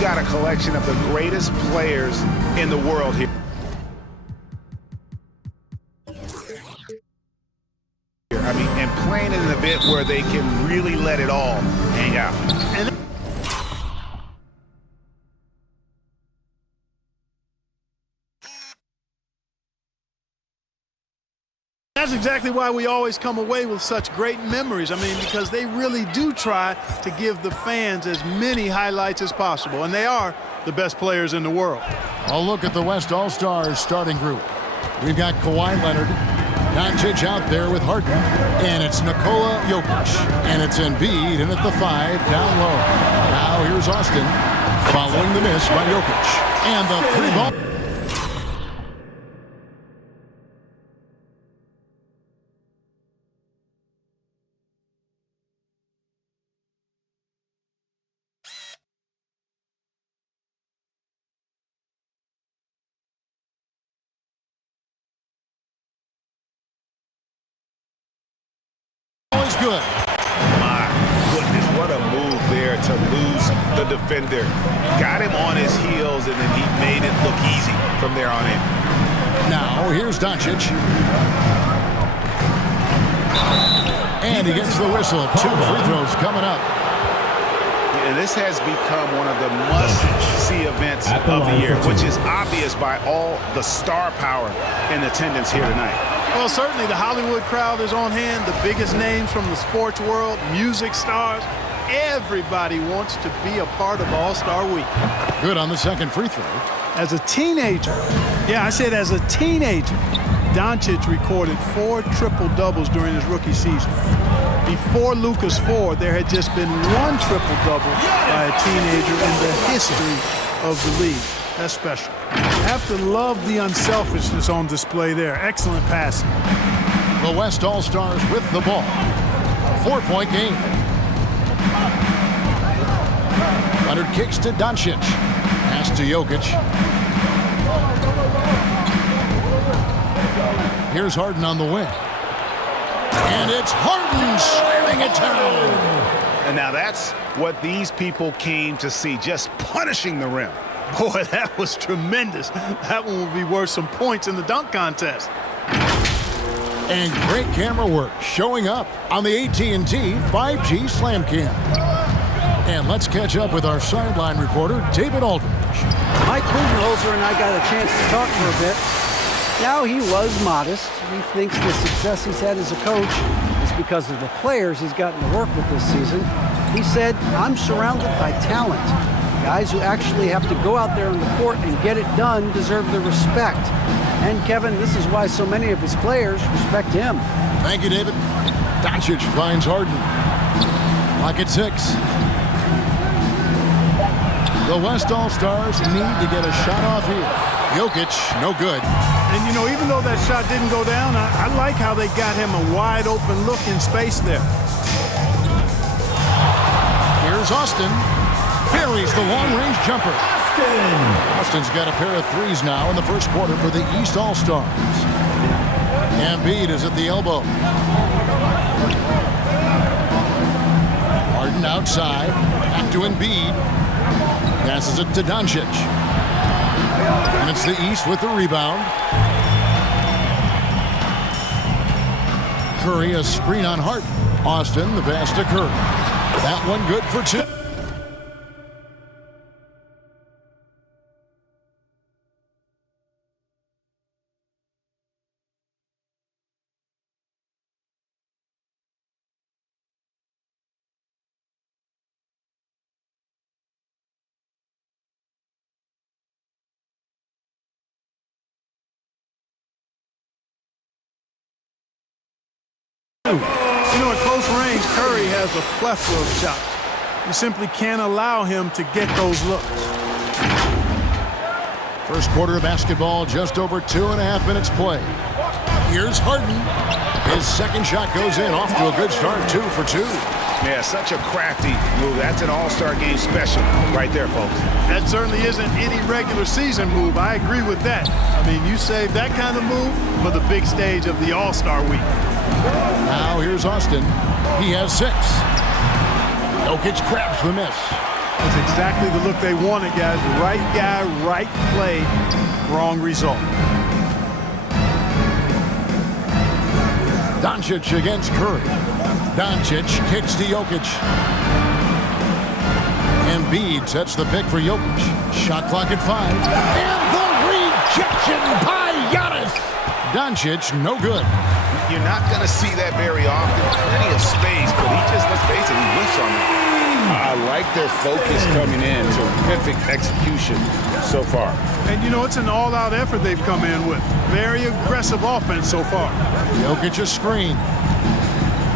got a collection of the greatest players in the world here. I mean, and playing in an event where they can really let it all hang out. And that's exactly why we always come away with such great memories. I mean, because they really do try to give the fans as many highlights as possible, and they are the best players in the world. A look at the West All-Stars starting group. We've got Kawhi Leonard, Doncic out there with Harden, and it's Nikola Jokic, and it's Embiid in at the 5 down low. Now here's Austin following the miss by Jokic, and the 3-ball. Good. My goodness, what a move there to lose the defender. Got him on his heels, and then he made it look easy from there on in. Now, here's Doncic. And he gets the whistle. 2 free throws coming up. And this has become one of the must-see events of the year, which is obvious by all the star power in attendance here tonight. Well, certainly the Hollywood crowd is on hand, the biggest names from the sports world, music stars. Everybody wants to be a part of All-Star Week. Good on the second free throw. As a teenager, I said as a teenager, Doncic recorded 4 triple-doubles during his rookie season. Before Luka's 4, there had just been 1 triple-double by a teenager in the history of the league. That's special. Have to love the unselfishness on display there. Excellent passing. The West All-Stars with the ball. 4-point game. Leonard kicks to Doncic. Pass to Jokic. Here's Harden on the wing. And it's Harden slamming it down. And now that's what these people came to see, just punishing the rim. Boy, that was tremendous. That one will be worth some points in the dunk contest. And great camera work showing up on the AT&T 5G Slam Cam. And let's catch up with our sideline reporter, David Aldridge. Mike Budenholzer and I got a chance to talk for a bit. Now, he was modest. He thinks the success he's had as a coach is because of the players he's gotten to work with this season. He said, I'm surrounded by talent. Guys who actually have to go out there on the court and get it done deserve the respect. And, Kevin, this is why so many of his players respect him. Thank you, David. Doncic finds Harden. Clock at 6. The West All-Stars need to get a shot off here. Jokic, no good. And, you know, even though that shot didn't go down, I like how they got him a wide-open look in space there. Here's Austin. Buries the long-range jumper. Austin's got a pair of threes now in the first quarter for the East All-Stars. Embiid is at the elbow. Harden outside. Back to Embiid. Passes it to Doncic. And it's the East with the rebound. Curry, a screen on Harden. Austin, the pass to Curry. That one good for 2. You know, at close range, Curry has a plethora of shots. You simply can't allow him to get those looks. First quarter of basketball, just over 2.5 minutes played. Here's Harden. His second shot goes in, off to a good start, 2 for 2. Yeah, such a crafty move. That's an all-star game special right there, folks. That certainly isn't any regular season move. I agree with that. I mean, you save that kind of move for the big stage of the All-Star Week. Now here's Austin. He has 6. Jokic grabs the miss. That's exactly the look they wanted, guys. Right guy, right play, wrong result. Doncic against Curry. Doncic kicks to Jokic. Embiid sets the pick for Jokic. Shot clock at 5. And the rejection by Giannis. Doncic, no good. You're not going to see that very often. Plenty of space, but he just, let's face it, he whiffs on it. I like their focus coming in. Terrific execution so far. And, you know, it's an all-out effort they've come in with. Very aggressive offense so far. Jokic a screen.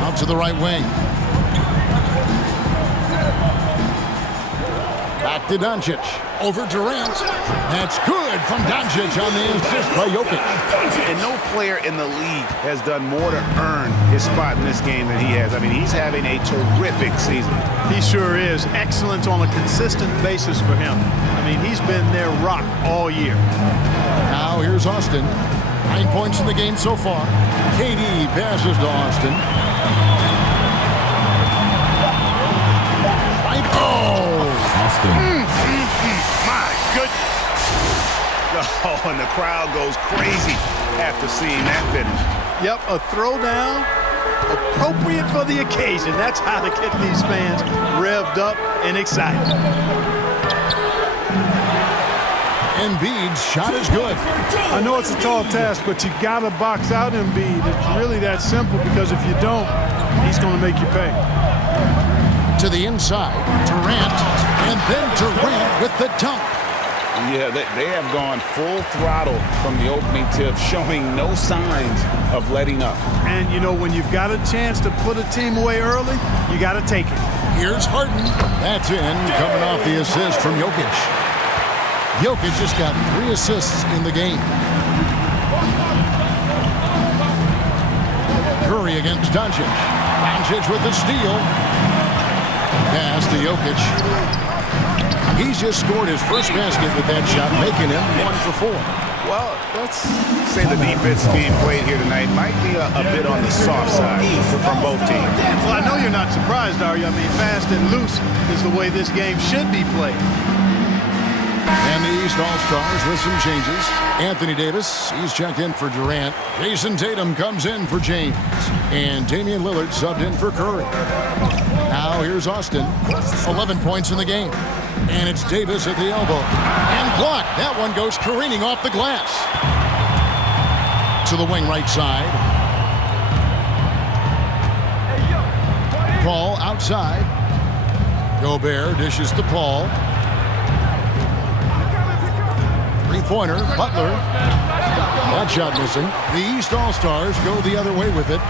Out to the right wing. Back to Doncic. Over Durant. That's good from Doncic on the assist by Jokic. And no player in the league has done more to earn his spot in this game than he has. I mean, he's having a terrific season. He sure is. Excellent on a consistent basis for him. I mean, he's been their rock all year. Now here's Austin. 9 points in the game so far. KD passes to Austin. My goodness. Oh, and the crowd goes crazy after seeing that finish. Yep, a throwdown appropriate for the occasion. That's how to get these fans revved up and excited. Embiid's shot is good. I know it's a tall task, but you got to box out Embiid. It's really that simple, because if you don't, he's going to make you pay. To the inside, Durant, and then Durant with the dunk. Yeah, they have gone full throttle from the opening tip, showing no signs of letting up. And, you know, when you've got a chance to put a team away early, you got to take it. Here's Harden. That's in, coming off the assist from Jokic. Jokic just got 3 assists in the game. Curry against Doncic. Doncic with the steal. Pass to Jokic. He's just scored his first basket with that shot, making him 1 for 4. Well, let's say the defense being played here tonight might be a bit on the soft side from both teams. Well, I know you're not surprised, are you? I mean, fast and loose is the way this game should be played. And the East All-Stars with some changes. Anthony Davis, he's checked in for Durant. Jason Tatum comes in for James. And Damian Lillard subbed in for Curry. Now here's Austin. 11 points in the game. And it's Davis at the elbow. And blocked. That one goes careening off the glass. To the wing right side. Paul outside. Gobert dishes to Paul. Three-pointer, Butler. That shot missing. The East All-Stars go the other way with it.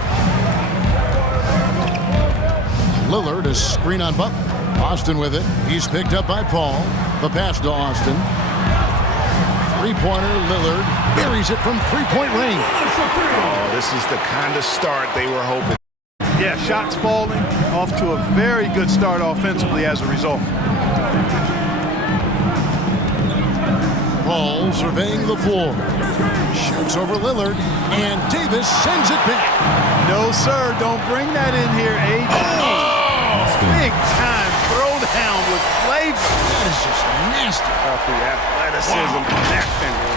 Lillard, a screen on Butler. Austin with it. He's picked up by Paul. The pass to Austin. Three-pointer, Lillard buries it from three-point range. Oh, this is the kind of start they were hoping. Yeah, shots falling. Off to a very good start offensively as a result. Paul surveying the floor. Shoots over Lillard. And Davis sends it back. No, sir. Don't bring that in here, AD. Big time throwdown with flavor. That is just nasty. Off the athleticism on that finish.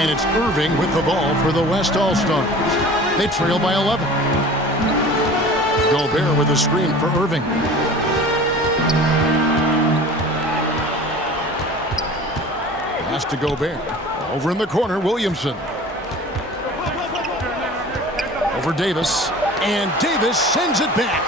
And it's Irving with the ball for the West All-Stars. They trail by 11. Gobert with a screen for Irving. Pass to Gobert. Over in the corner, Williamson. Over Davis. And Davis sends it back.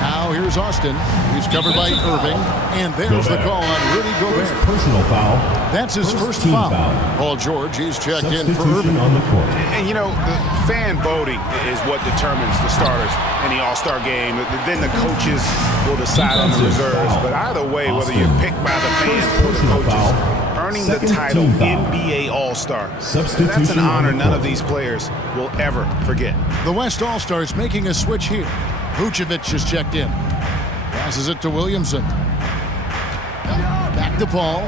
Now here's Austin. He's covered by Irving. And there's the call on Rudy Gobert. Personal foul. That's his first foul. Paul George, he's checked in for Irving. On the court. And, you know, the fan voting is what determines the starters in the All-Star game. Then the coaches will decide on the reserves. But either way, whether you're picked by the fans or the coaches, earning the title NBA All-Star, that's an honor none of these players will ever forget. The West All-Stars making a switch here. Vucevic is checked in. Passes it to Williamson. Back to Paul.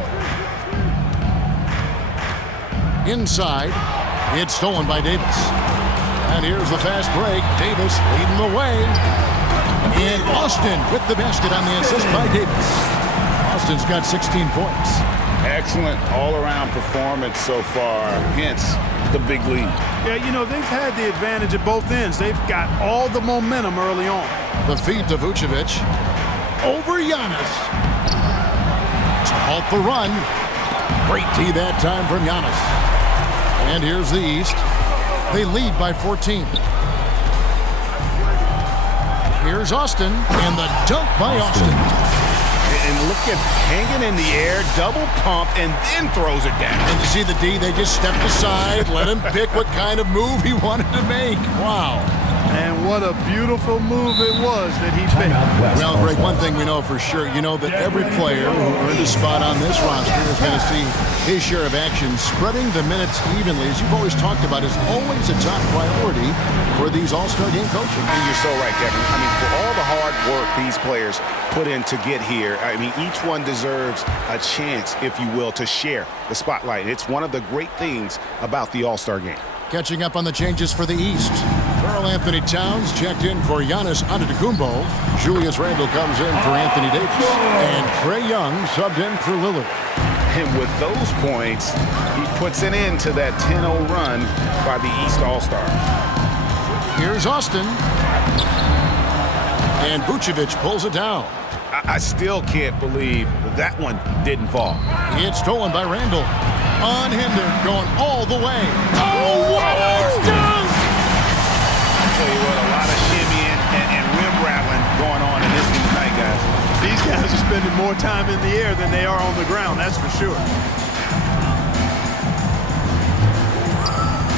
Inside. It's stolen by Davis. And here's the fast break. Davis leading the way. And Austin with the basket on the assist by Davis. Austin's got 16 points. Excellent all-around performance so far, hence the big lead. Yeah, you know, they've had the advantage at both ends. They've got all the momentum early on. The feed to Vucevic. Over Giannis. To halt the run. Great D that time from Giannis. And here's the East. They lead by 14. Here's Austin, and the dunk by Austin. And look at hanging in the air, double pump, and then throws it down. And you see the D, they just stepped aside, let him pick what kind of move he wanted to make. Wow. And what a beautiful move it was that he picked. Well, Greg, one thing we know for sure, you know that every player who earned a spot on this roster is going to see his share of action. Spreading the minutes evenly, as you've always talked about, is always a top priority for these All-Star game coaches. And you're so right, Kevin. I mean, for all the hard work these players put in to get here, I mean, each one deserves a chance, if you will, to share the spotlight. It's one of the great things about the All-Star game. Catching up on the changes for the East. Karl Anthony Towns checked in for Giannis Antetokounmpo. Julius Randle comes in for Anthony Davis. And Trae Young subbed in for Lillard. And with those points, he puts an end to that 10-0 run by the East All-Stars. Here's Austin. And Vucevic pulls it down. I still can't believe that one didn't fall. It's stolen by Randle. Unhindered, going all the way. Oh, what a dunk! I'll tell you what, a lot of shimmying and rim rattling going on in this one tonight, guys. These guys are spending more time in the air than they are on the ground, that's for sure.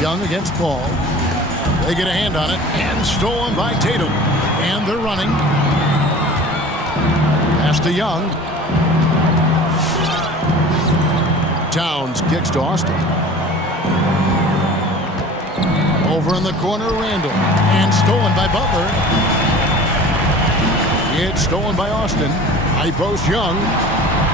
Young against Paul. They get a hand on it, and stolen by Tatum. And they're running. Pass to Young. Towns kicks to Austin. Over in the corner, Randle. And stolen by Butler. It's stolen by Austin. High post Young.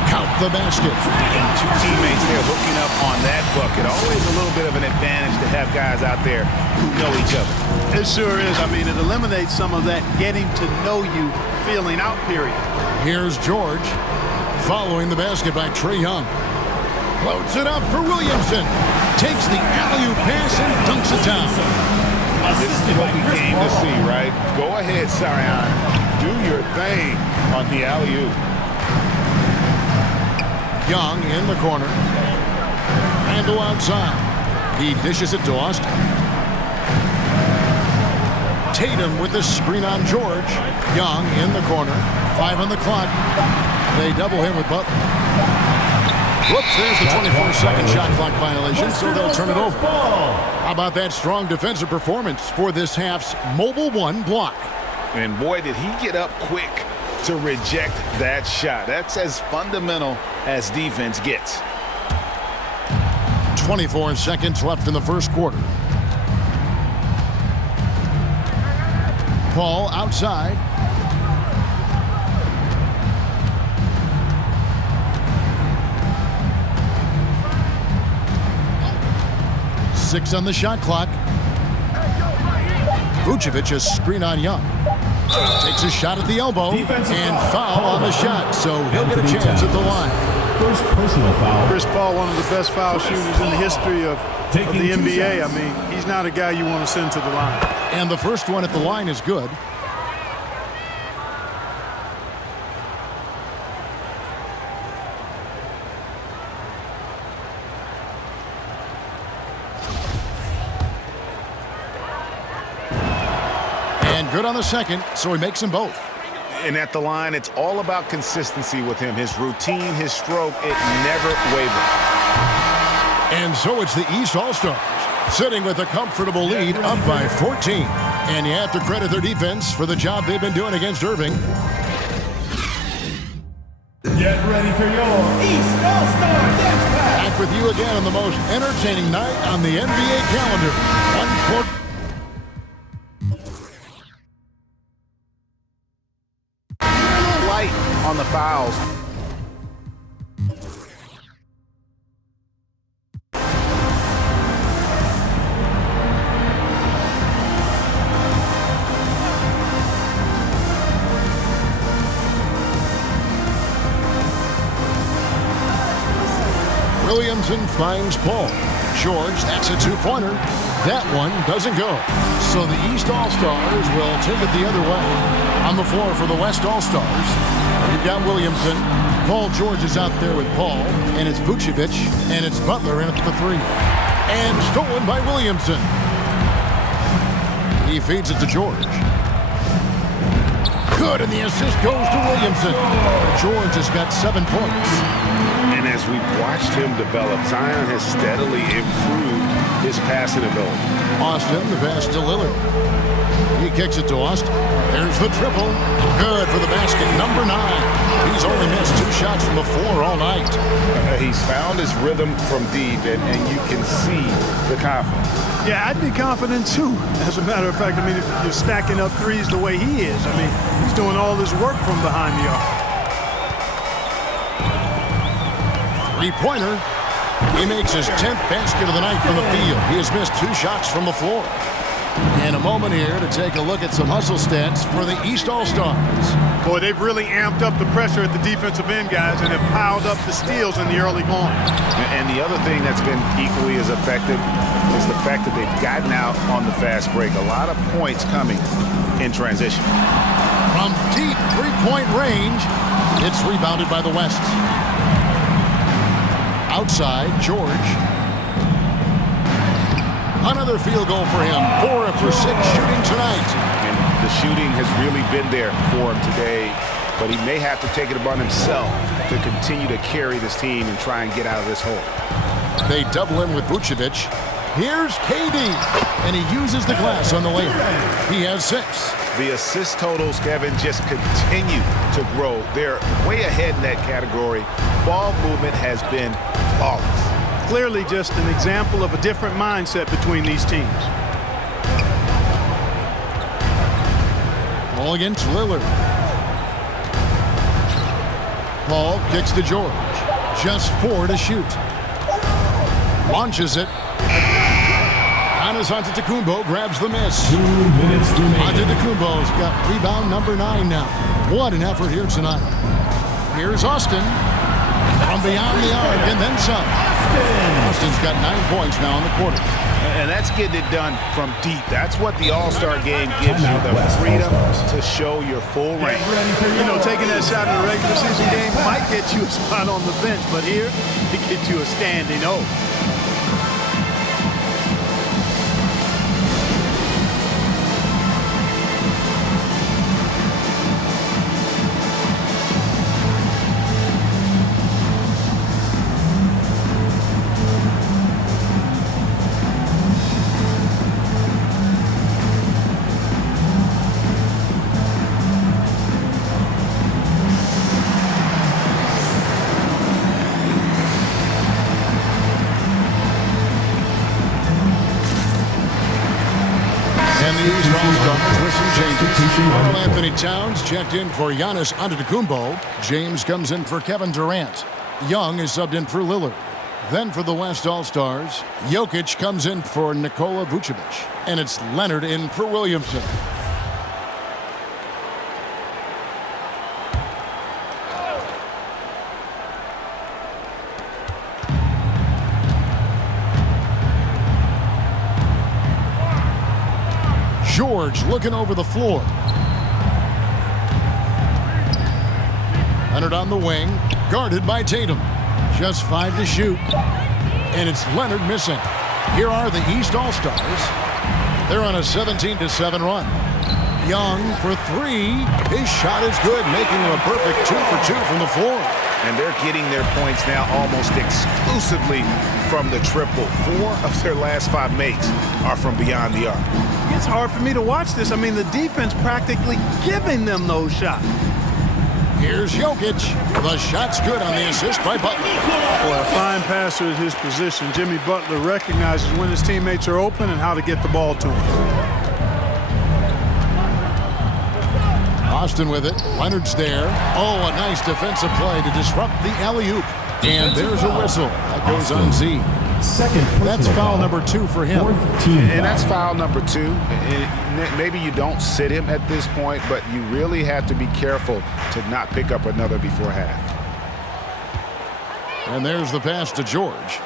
Count the basket. And two teammates there hooking up on that bucket. Always a little bit of an advantage to have guys out there who know each other. It sure is. I mean, it eliminates some of that getting to know you feeling out period. Here's George. Following the basket by Trae Young. Floats it up for Williamson. Takes the alley-oop pass and dunks it down. This is what we came to see, right? Go ahead, Sarian. Do your thing on the alley-oop. Young in the corner. Randle outside. He dishes it to Austin. Tatum with the screen on George. Young in the corner. 5 on the clock. They double him with Butler. Whoops, there's the 24-second shot clock violation, so they'll turn it over. How about that strong defensive performance for this half's Mobile One block? And boy, did he get up quick to reject that shot. That's as fundamental as defense gets. 24 seconds left in the first quarter. Paul outside. Six on the shot clock. Vucevic a screen on Young. Takes a shot at the elbow and foul on the shot, so he'll get a chance at the line. First personal foul. Chris Paul, one of the best foul shooters in the history of the NBA. I mean, he's not a guy you want to send to the line. And the first one at the line is good. And good on the second, so he makes them both. And at the line, it's all about consistency with him. His routine, his stroke, it never wavers. And so it's the East All-Stars, sitting with a comfortable lead up by 14. And you have to credit their defense for the job they've been doing against Irving. Get ready for your East All-Star Dance Pack. Back with you again on the most entertaining night on the NBA calendar. One court. Light on the fouls. Williamson finds Paul. George, that's a two-pointer. That one doesn't go. So the East All-Stars will take it the other way. On the floor for the West All-Stars, we've got Williamson. Paul George is out there with Paul, and it's Vucevic, and it's Butler in at the three. And stolen by Williamson. He feeds it to George. Good, and the assist goes to Williamson. George has got 7 points. And as we've watched him develop, Zion has steadily improved his passing ability. Austin, the pass to Lillard. He kicks it to Austin. There's the triple. Good for the basket, number 9. He's only missed 2 shots from the floor all night. He's found his rhythm from deep, and you can see the confidence. Yeah, I'd be confident too. As a matter of fact, I mean, if you're stacking up threes the way he is, I mean, he's doing all his work from behind the arc. Three-pointer. He makes his 10th basket of the night from the field. He has missed 2 shots from the floor. And a moment here to take a look at some hustle stats for the East All-Stars. Boy, they've really amped up the pressure at the defensive end, guys, and have piled up the steals in the early going. And the other thing that's been equally as effective is the fact that they've gotten out on the fast break. A lot of points coming in transition. From deep three-point range, it's rebounded by the West. Outside, George. Another field goal for him. 4 for 6 shooting tonight. And the shooting has really been there for him today, but he may have to take it upon himself to continue to carry this team and try and get out of this hole. They double him with Vucevic. Here's KD, and he uses the glass on the layup. He has 6. The assist totals, Kevin, just continue to grow. They're way ahead in that category. Ball movement has been flawless. Clearly just an example of a different mindset between these teams. Ball against Lillard. Paul kicks to George. Just 4 to shoot. Launches it. Antetokounmpo grabs the miss. 2 minutes remaining. Antetokounmpo's got rebound number 9 now. What an effort here tonight. Here's Austin. From beyond the arc and then some. Austin's got 9 points now in the quarter. And that's getting it done from deep. That's what the All-Star game gives you, the freedom to show your full range. You know, taking that shot in a regular season game might get you a spot on the bench, but here, it gets you a standing O. Anthony Towns checked in for Giannis Antetokounmpo. James comes in for Kevin Durant. Young is subbed in for Lillard. Then for the West All-Stars, Jokic comes in for Nikola Vucevic. And it's Leonard in for Williamson. George looking over the floor. Leonard on the wing, guarded by Tatum. Just 5 to shoot. And it's Leonard missing. Here are the East All-Stars. They're on a 17-7 run. Young for 3. His shot is good, making him a perfect 2 for 2 from the floor. And they're getting their points now almost exclusively from the triple. 4 of their last 5 makes are from beyond the arc. It's hard for me to watch this. I mean, the defense practically giving them those shots. Here's Jokic. The shot's good on the assist by Butler. Boy, a fine passer at his position. Jimmy Butler recognizes when his teammates are open and how to get the ball to him. Austin with it. Leonard's there. Oh, a nice defensive play to disrupt the alley-oop. And there's a whistle. That goes on Z. That's foul number 2 for him. And that's foul number 2. Maybe you don't sit him at this point, but you really have to be careful to not pick up another before half. And there's the pass to George.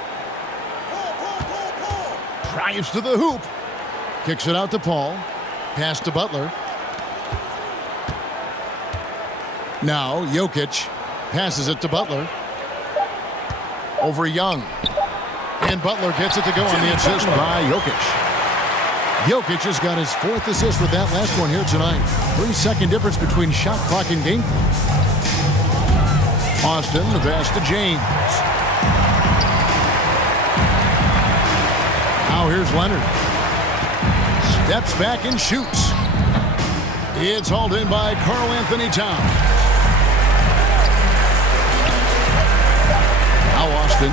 Drives to the hoop. Kicks it out to Paul. Pass to Butler. Now Jokic passes it to Butler. Over Young. And Butler gets it to go on the assist by Jokic. Jokic has got his 4th assist with that last one here tonight. 3-second difference between shot clock and game. Austin, the pass to James. Now here's Leonard. Steps back and shoots. It's hauled in by Karl Anthony Towns. Now Austin.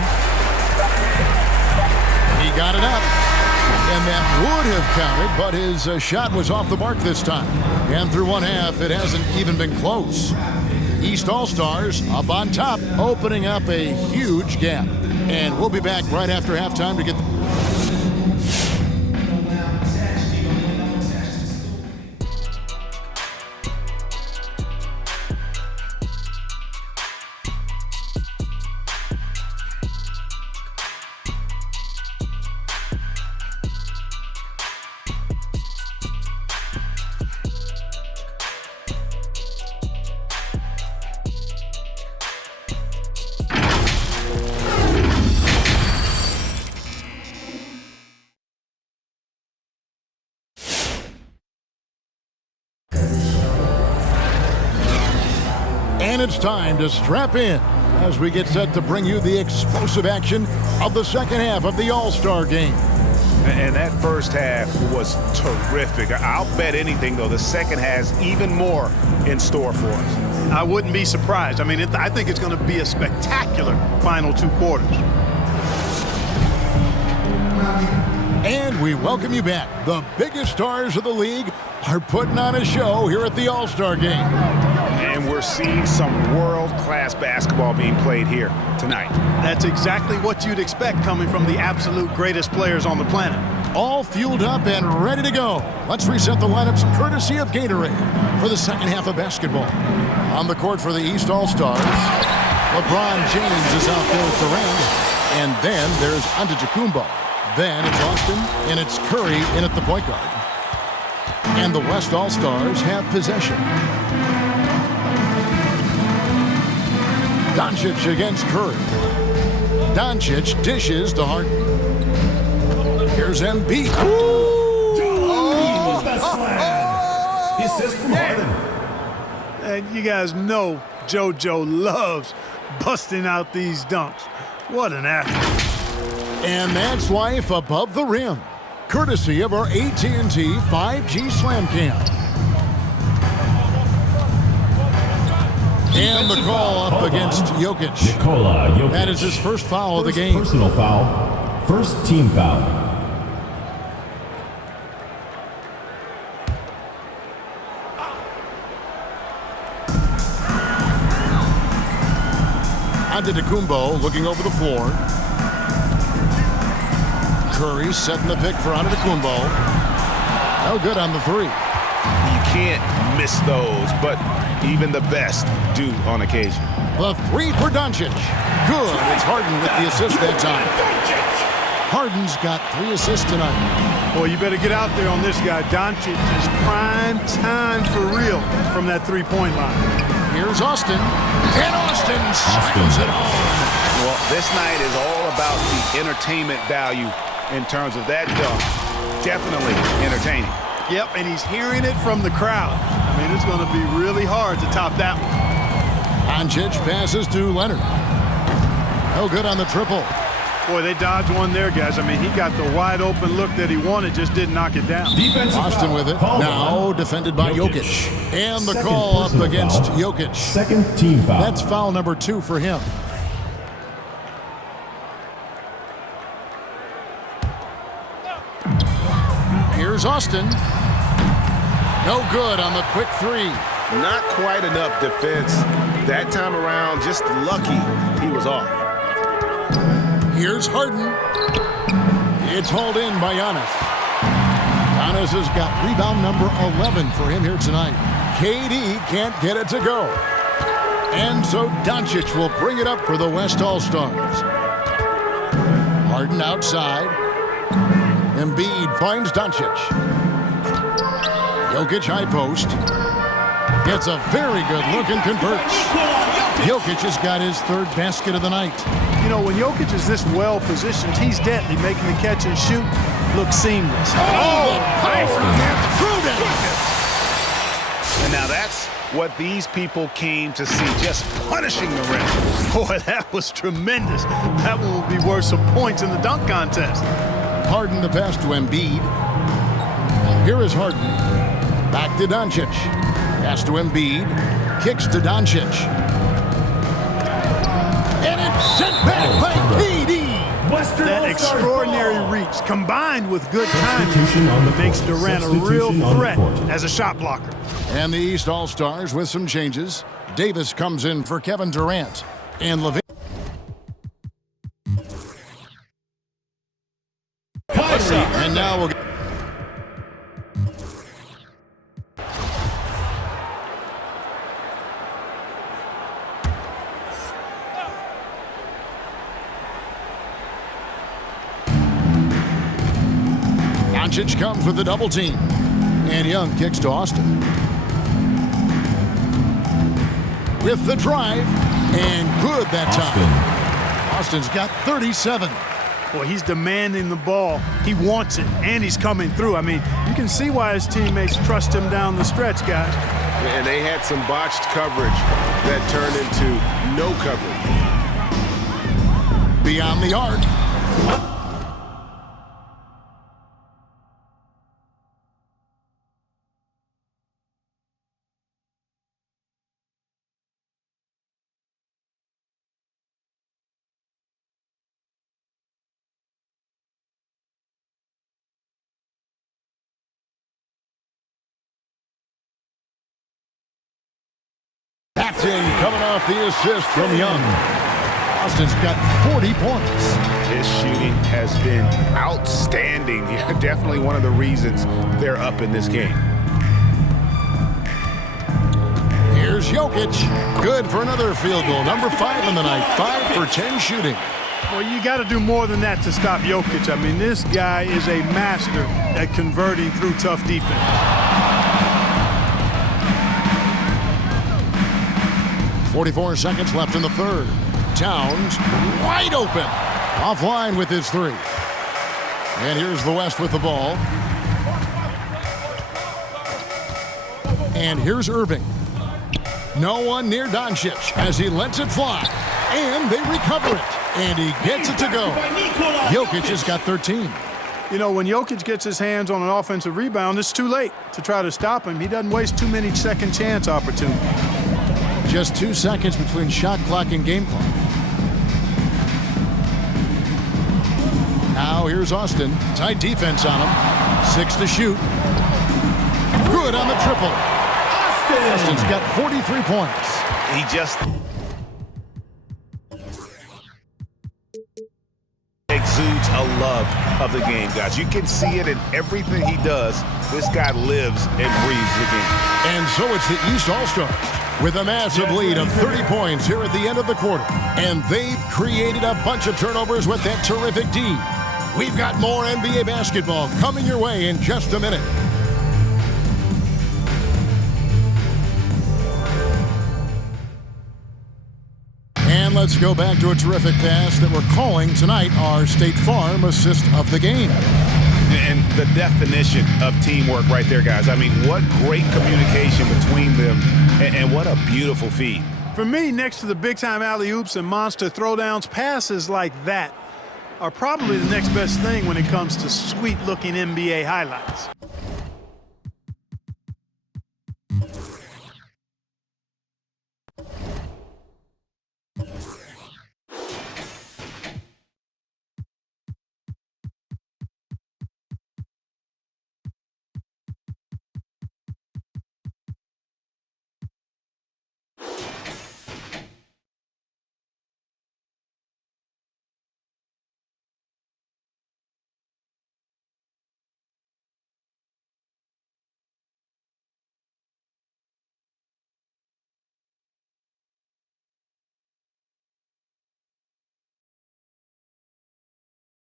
He got it up. And that would have counted, but his shot was off the mark this time. And through one half, it hasn't even been close. East All-Stars up on top, opening up a huge gap. And we'll be back right after halftime to get And it's time to strap in as we get set to bring you the explosive action of the second half of the All-Star game. And that first half was terrific. I'll bet anything, though, the second has even more in store for us. I wouldn't be surprised. I mean, I think it's going to be a spectacular final 2 quarters. And we welcome you back. The biggest stars of the league are putting on a show here at the All-Star game. And we're seeing some world-class basketball being played here tonight. That's exactly what you'd expect coming from the absolute greatest players on the planet. All fueled up and ready to go. Let's reset the lineups courtesy of Gatorade for the second half of basketball. On the court for the East All-Stars, LeBron James is out there with Durant. And then there's Antetokounmpo. Then it's Austin, and it's Curry in at the point guard. And the West All-Stars have possession. Doncic against Curry. Doncic dishes to Harden. Here's Embiid. And you guys know JoJo loves busting out these dunks. What an athlete. And that's life above the rim, courtesy of our AT&T 5G Slam Cam. And the call up against Jokic. Nikola Jokic. That is his first foul of the game. Personal foul. First team foul. Antetokounmpo looking over the floor. Curry setting the pick for Antetokounmpo. No good on the 3. You can't miss those, but even the best do on occasion. The 3 for Doncic. Good. It's Harden with the assist that time. Harden's got 3 assists tonight. Boy, you better get out there on this guy. Doncic is prime time for real from that 3-point line. Here's Austin. And Austin slams it home. Well, this night is all about the entertainment value in terms of that dunk. Definitely entertaining. Yep, and he's hearing it from the crowd. I mean, it's going to be really hard to top that one. Doncic passes to Leonard. No good on the triple. Boy, they dodged one there, guys. I mean, he got the wide open look that he wanted, just didn't knock it down. Austin with it. Now defended by Jokic. And the call up against Jokic. Second team foul. That's foul number 2 for him. Here's Austin. No good on the quick 3. Not quite enough defense. That time around, just lucky he was off. Here's Harden. It's hauled in by Giannis. Giannis has got rebound number 11 for him here tonight. KD can't get it to go. And so Doncic will bring it up for the West All-Stars. Harden outside. Embiid finds Doncic. Jokic high post. Gets a very good look and converts. Jokic has got his third basket of the night. You know, when Jokic is this well positioned, he's deadly, making the catch and shoot look seamless. Oh, power on that throw-down. And now that's what these people came to see, just punishing the rim. Boy, that was tremendous. That one will be worth some points in the dunk contest. Harden the pass to Embiid. Here is Harden. Back to Doncic. Pass to Embiid. Kicks to Doncic. And it's sent back by KD. That extraordinary reach, combined with good timing, makes Durant a real threat as a shot blocker. And the East All-Stars with some changes. Davis comes in for Kevin Durant. And LaVine. And now we'll get... Doncic comes with the double team. And Young kicks to Austin. With the drive. And good that time. Austin's got 37. Boy, he's demanding the ball. He wants it, and he's coming through. I mean, you can see why his teammates trust him down the stretch, guys. And they had some botched coverage that turned into no coverage. Beyond the arc. Coming off the assist from Young. Austin's got 40 points. His shooting has been outstanding. Definitely one of the reasons they're up in this game. Here's Jokic. Good for another field goal. Number 5 in the night. 5 for 10 shooting. Well, you got to do more than that to stop Jokic. I mean, this guy is a master at converting through tough defense. 44 seconds left in the third. Towns wide open. Offline with his three. And here's the West with the ball. And here's Irving. No one near Doncic as he lets it fly. And they recover it. And he gets it to go. Jokic has got 13. You know, when Jokic gets his hands on an offensive rebound, it's too late to try to stop him. He doesn't waste too many second chance opportunities. Just 2 seconds between shot clock and game clock. Now here's Austin. Tight defense on him. 6 to shoot. Good on the triple. Austin's got 43 points. He just exudes a love of the game, guys. You can see it in everything he does. This guy lives and breathes the game. And so it's the East All-Stars with a massive lead of 30 points here at the end of the quarter. And they've created a bunch of turnovers with that terrific D. We've got more NBA basketball coming your way in just a minute. And let's go back to a terrific pass that we're calling tonight our State Farm assist of the game. And the definition of teamwork right there, guys. I mean, what great communication between them, and what a beautiful feed. For me, next to the big-time alley-oops and monster throwdowns, passes like that are probably the next best thing when it comes to sweet-looking NBA highlights.